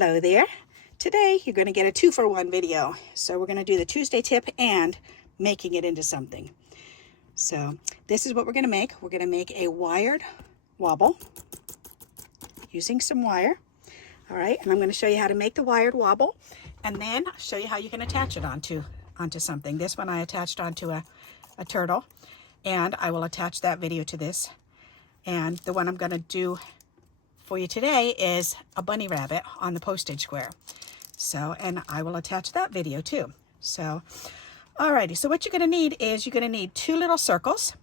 Hello there. Today you're going to get a 2-for-1 video. So we're going to do the Tuesday tip and making it into something. So this is what we're going to make. We're going to make a wired wobble using some wire. All right, and I'm going to show you how to make the wired wobble, and then I'll show you how you can attach it onto something. This one I attached onto a turtle, and I will attach that video to this. And the one I'm going to do for you today is a bunny rabbit on the postage square. So, and I will attach that video too. So, alrighty, so what you're going to need is you're going to need 2 little circles.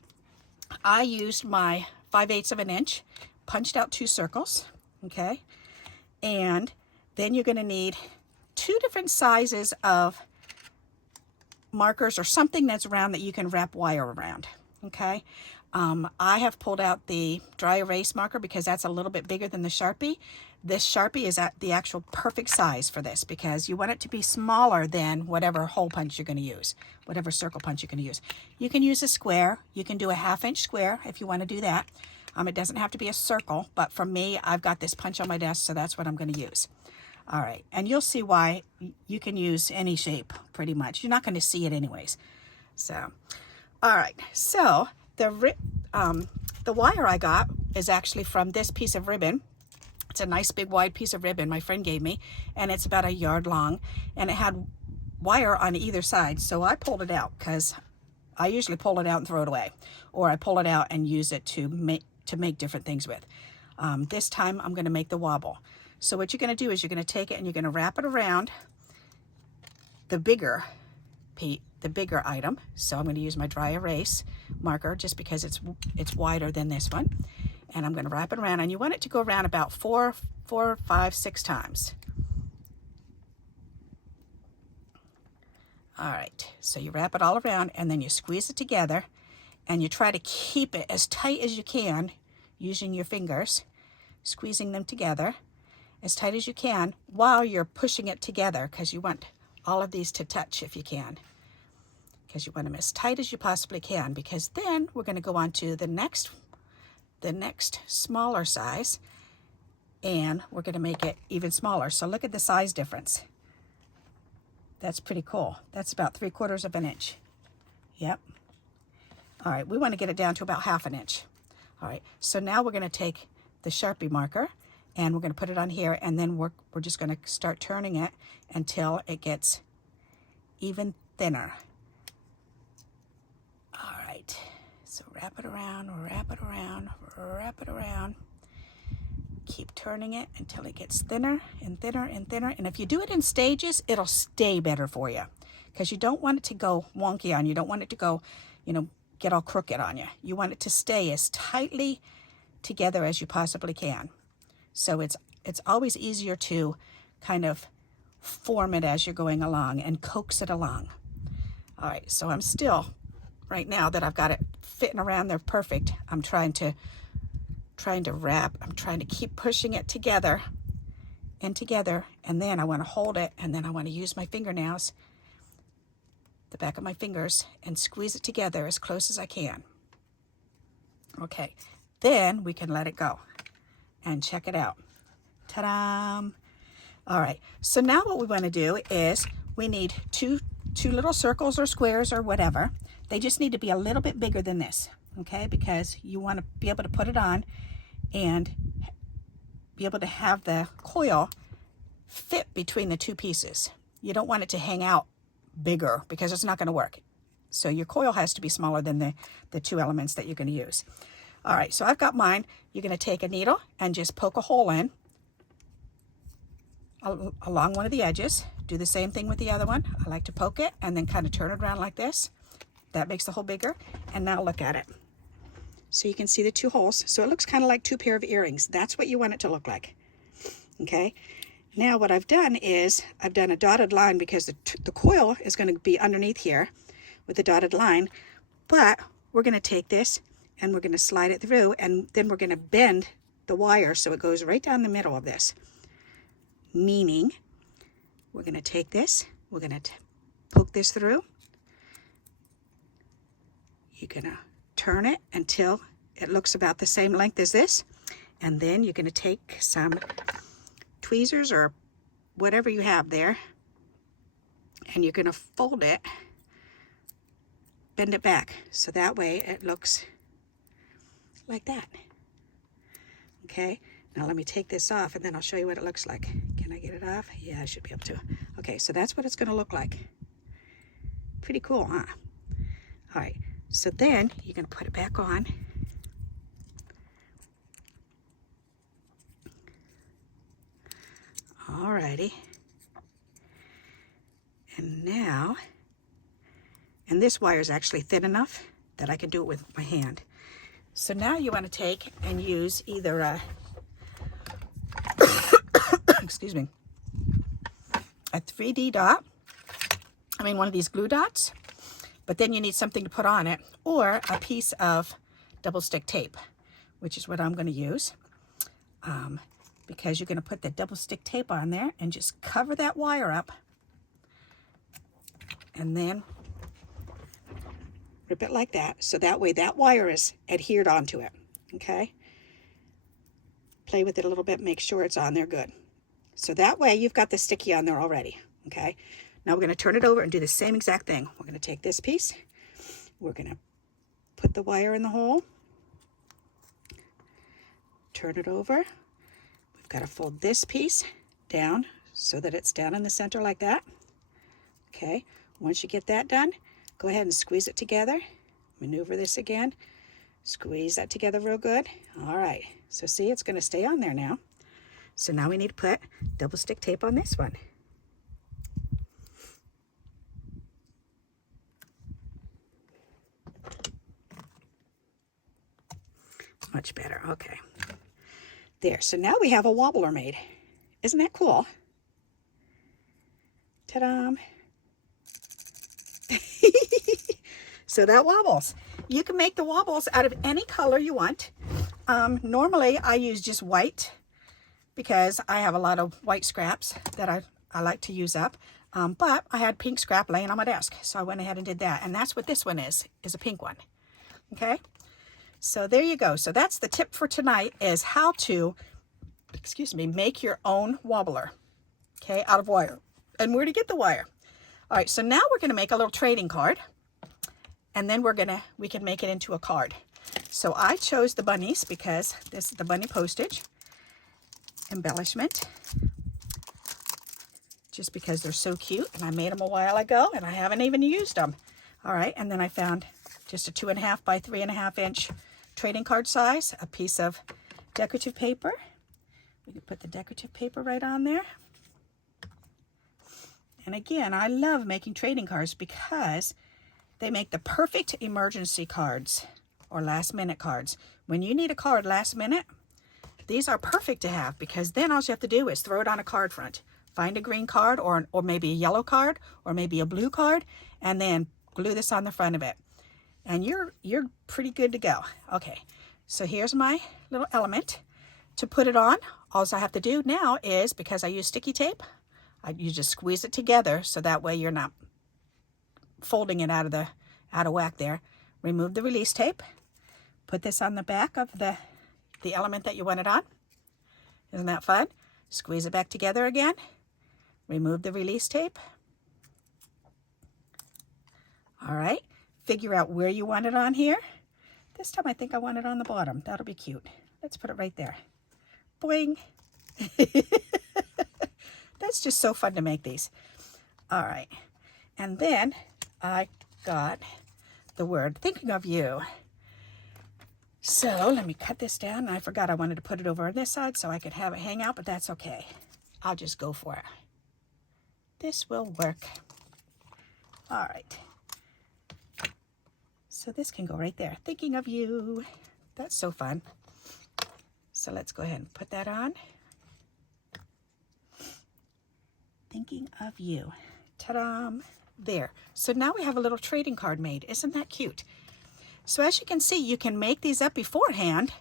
I used my 5/8 of an inch, punched out 2 circles, okay? And then you're going to need 2 different sizes of markers or something that's round that you can wrap wire around, okay? I have pulled out the dry erase marker because that's a little bit bigger than the Sharpie. This Sharpie is at the actual perfect size for this because you want it to be smaller than whatever hole punch you're going to use, whatever circle punch you're going to use. You can use a square. You can do a 1/2 inch square if you want to do that. It doesn't have to be a circle, but for me, I've got this punch on my desk, so that's what I'm going to use. All right, and you'll see why you can use any shape pretty much. You're not going to see it anyways. So, all right, so the wire I got is actually from this piece of ribbon. It's a nice big wide piece of ribbon my friend gave me, and it's about 1 yard long, and it had wire on either side. So I pulled it out because I usually pull it out and throw it away, or I pull it out and use it to make different things with. This time I'm going to make the wobble. So what you're going to do is you're going to take it and you're going to wrap it around the bigger item. So I'm going to use my dry erase marker just because it's wider than this one, and I'm going to wrap it around, and you want it to go around about 4, 5, 6 times. All right, so you wrap it all around and then you squeeze it together, and you try to keep it as tight as you can using your fingers, squeezing them together as tight as you can while you're pushing it together, because you want all of these to touch if you can, because you want them as tight as you possibly can, because then we're going to go on to the next smaller size, and we're going to make it even smaller. So look at the size difference. That's pretty cool. That's about 3/4 of an inch. Yep. All right, we want to get it down to about 1/2 inch. All right, so now we're going to take the Sharpie marker and we're going to put it on here, and then we're just going to start turning it until it gets even thinner. All right, so wrap it around, wrap it around, wrap it around. Keep turning it until it gets thinner and thinner and thinner. And if you do it in stages, it'll stay better for you, because you don't want it to go wonky on you. You don't want it to go, get all crooked on you. You want it to stay as tightly together as you possibly can. So it's always easier to kind of form it as you're going along and coax it along. All right, so I'm still, right now that I've got it fitting around there perfect, I'm trying to wrap, I'm trying to keep pushing it together and together, and then I want to hold it, and then I want to use my fingernails, the back of my fingers, and squeeze it together as close as I can. Okay, then we can let it go and check it out. Ta-da! All right, so now what we want to do is we need two little circles or squares or whatever. They just need to be a little bit bigger than this, okay? Because you want to be able to put it on and be able to have the coil fit between the 2 pieces. You don't want it to hang out bigger because it's not going to work. So your coil has to be smaller than the 2 elements that you're going to use. All right, so I've got mine. You're going to take a needle and just poke a hole in along one of the edges. Do the same thing with the other one. I like to poke it and then kind of turn it around like this. That makes the hole bigger. And now look at it. So you can see the 2 holes. So it looks kind of like 2 pair of earrings. That's what you want it to look like. Okay. Now what I've done is I've done a dotted line because the coil is going to be underneath here with the dotted line. But we're going to take this and we're going to slide it through, and then we're going to bend the wire so it goes right down the middle of this. Meaning we're going to take this, we're going to poke this through. You're going to turn it until it looks about the same length as this, and then you're going to take some tweezers or whatever you have there, and you're going to fold it, bend it back, so that way it looks like that. Okay, now let me take this off and then I'll show you what it looks like. Can I get it off? Yeah, I should be able to. Okay, so that's what it's going to look like. Pretty cool, huh? All right, so then you're going to put it back on. Alrighty. And now, and this wire is actually thin enough that I can do it with my hand. So now you want to take and use either a, excuse me, a 3D dot, one of these glue dots, but then you need something to put on it, or a piece of double stick tape, which is what I'm going to use. Because you're going to put the double stick tape on there and just cover that wire up and then rip it like that, so that way that wire is adhered onto it. Okay, play with it a little bit, make sure it's on there good, so that way you've got the sticky on there already. Okay, now we're going to turn it over and do the same exact thing. We're going to take this piece, we're going to put the wire in the hole, turn it over. Got to fold this piece down so that it's down in the center like that. Okay, once you get that done, go ahead and squeeze it together. Maneuver this again. Squeeze that together real good. All right, so see, it's going to stay on there now. So now we need to put double stick tape on this one. Much better, okay. There, so now we have a wobbler made. Isn't that cool? Ta-da! So that wobbles. You can make the wobbles out of any color you want. Normally I use just white because I have a lot of white scraps that I like to use up. But I had pink scrap laying on my desk, so I went ahead and did that. And that's what this one is a pink one. Okay? So there you go. So that's the tip for tonight, is how to, make your own wobbler, okay, out of wire, and where to get the wire. All right, so now we're going to make a little trading card, and then we can make it into a card. So I chose the bunnies because this is the bunny postage embellishment, just because they're so cute, and I made them a while ago, and I haven't even used them. All right, and then I found just a 2.5 by 3.5 inch trading card size, a piece of decorative paper. We can put the decorative paper right on there. And again, I love making trading cards because they make the perfect emergency cards or last minute cards. When you need a card last minute, these are perfect to have, because then all you have to do is throw it on a card front. Find a green card or maybe a yellow card or maybe a blue card, and then glue this on the front of it. And you're pretty good to go. Okay, so here's my little element. To put it on, all I have to do now is, because I use sticky tape, you just squeeze it together so that way you're not folding it out of whack there. Remove the release tape. Put this on the back of the element that you want it on. Isn't that fun? Squeeze it back together again. Remove the release tape. All right. Figure out where you want it on here. This time I think I want it on the bottom. That'll be cute. Let's put it right there. Boing. That's just so fun to make these. All right. And then I got the word thinking of you. So let me cut this down. I forgot I wanted to put it over on this side so I could have it hang out, but that's okay. I'll just go for it. This will work. All right. So this can go right there. Thinking of you. That's so fun. So let's go ahead and put that on. Thinking of you. Ta-da! There. So now we have a little trading card made. Isn't that cute? So as you can see, you can make these up beforehand.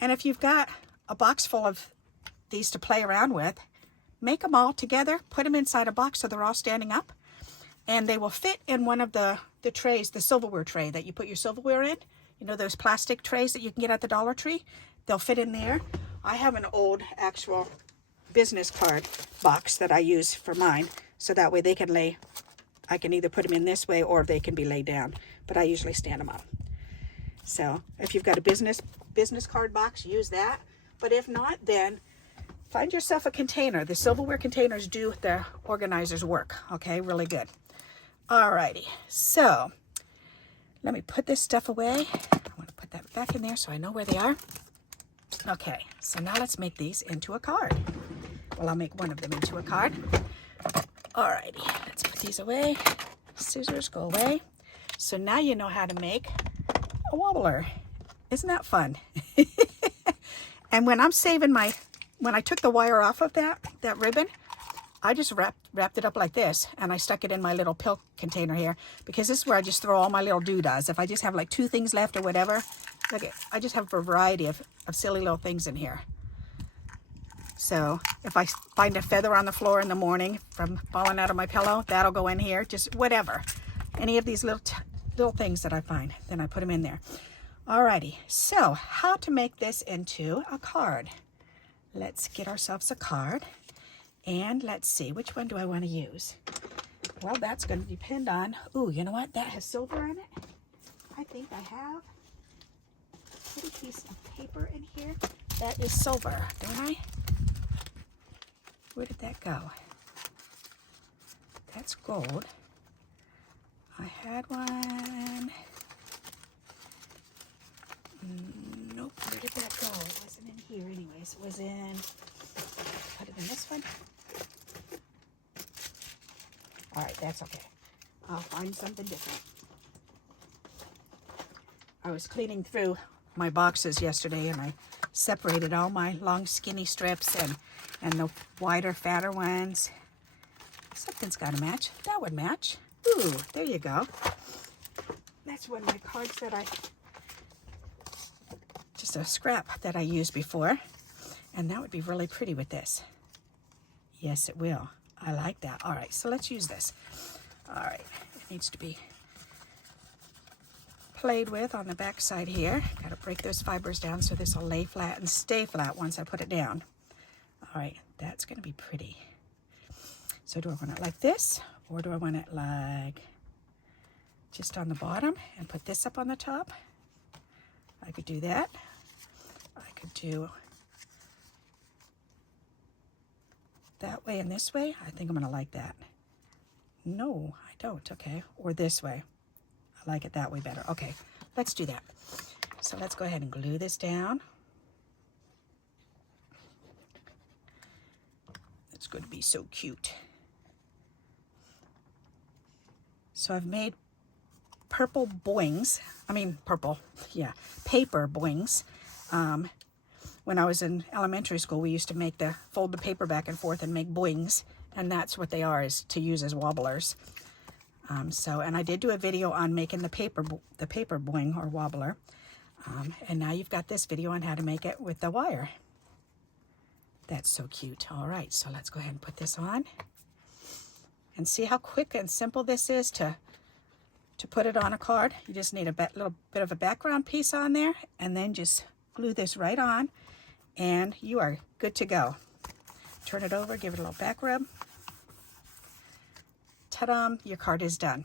And if you've got a box full of these to play around with, make them all together, put them inside a box so they're all standing up. And they will fit in one of the trays, the silverware tray that you put your silverware in. You know, those plastic trays that you can get at the Dollar Tree? They'll fit in there. I have an old actual business card box that I use for mine. So that way they can lay, I can either put them in this way or they can be laid down. But I usually stand them up. So if you've got a business card box, use that. But if not, then find yourself a container. The silverware containers do the organizer's work. Okay, really good. Alrighty, so let me put this stuff away. I want to put that back in there so I know where they are. Okay, so now let's make these into a card. Well, I'll make one of them into a card. Alrighty, let's put these away. Scissors go away. So now you know how to make a wobbler. Isn't that fun? And when I'm saving when I took the wire off of that ribbon, I just wrapped it up like this, and I stuck it in my little pill container here, because this is where I just throw all my little doodads. If I just have like 2 things left or whatever, look, I just have a variety of silly little things in here. So if I find a feather on the floor in the morning from falling out of my pillow, that'll go in here, just whatever. Any of these little things that I find, then I put them in there. Alrighty, so how to make this into a card. Let's get ourselves a card. And let's see, which one do I want to use? Well, that's going to depend on, ooh, you know what? That has silver on it. I think I have a pretty piece of paper in here. That is silver, don't I? Where did that go? That's gold. I had one. Nope, where did that go? It wasn't in here anyways. It was in, put it in this one. All right, that's okay. I'll find something different. I was cleaning through my boxes yesterday, and I separated all my long skinny strips and the wider fatter ones. Something's got to match. That would match. Ooh, there you go. That's one of my cards that just a scrap that I used before, and that would be really pretty with this. Yes, it will. I like that. All right, so let's use this. All right, it needs to be played with on the back side here. Got to break those fibers down so this will lay flat and stay flat once I put it down. All right, that's going to be pretty. So do I want it like this, or do I want it like just on the bottom and put this up on the top? I could do that. I could do that way and this way. I think I'm going to like that. No, I don't. Okay. Or this way. I like it that way better. Okay, let's do that. So let's go ahead and glue this down. It's going to be so cute. So I've made purple boings. I mean, purple, yeah, paper boings. When I was in elementary school, we used to fold the paper back and forth and make boings, and that's what they are, is to use as wobblers. And I did do a video on making the paper boing or wobbler, and now you've got this video on how to make it with the wire. That's so cute. All right, so let's go ahead and put this on, and see how quick and simple this is to put it on a card. You just need a little bit of a background piece on there, and then just glue this right on, and you are good to go. Turn it over, give it a little back rub. Ta-da, your card is done.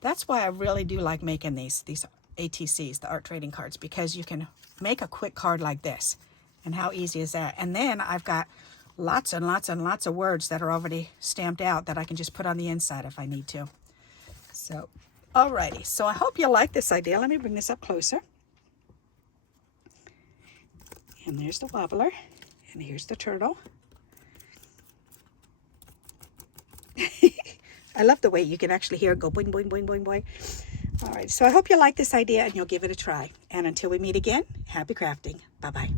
That's why I really do like making these ATCs, the art trading cards, because you can make a quick card like this. And how easy is that? And then I've got lots and lots and lots of words that are already stamped out that I can just put on the inside if I need to. So, alrighty. So I hope you like this idea. Let me bring this up closer. And there's the wobbler. And here's the turtle. I love the way you can actually hear it go boing, boing, boing, boing, boing. All right, so I hope you like this idea and you'll give it a try. And until we meet again, happy crafting. Bye-bye.